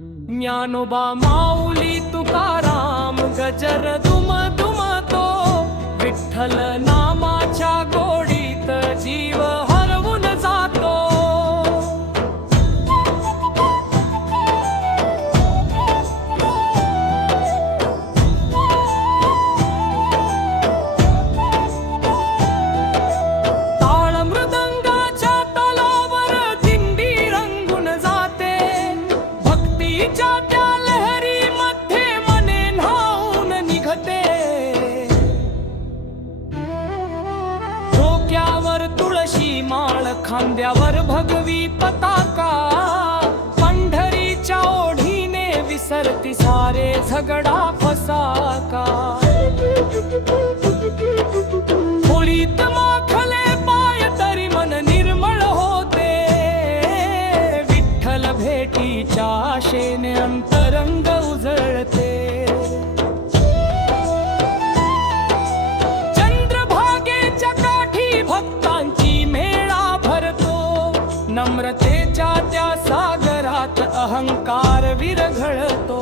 ज्ञानोबा माऊली तुकाराम गजर दुम दुमतो, विठ्ठल नामाच्या गोडीत जीव हरवून जातो। ताळ मृदंगाच्या तालावर दिंडी रंगून जाते, भक्तीच्या त्या लहरीमध्ये मने न्हाऊन निघते। डोक्यावर तुळशी माळ, खांद्यावर भगवी पताका, पंढरीच्या ओढीने विसरती सारे झगडा फसाका। होळीत माखले पाय तरी मन निर्मळ होते, विठ्ठल भेटीच्या आशेने अंतरंग उजळते। चंद्रभागेच्या काठी भक्तांची मेळा भरतो, नम्रतेच्या त्या सागरात अहंकार विरघळतो।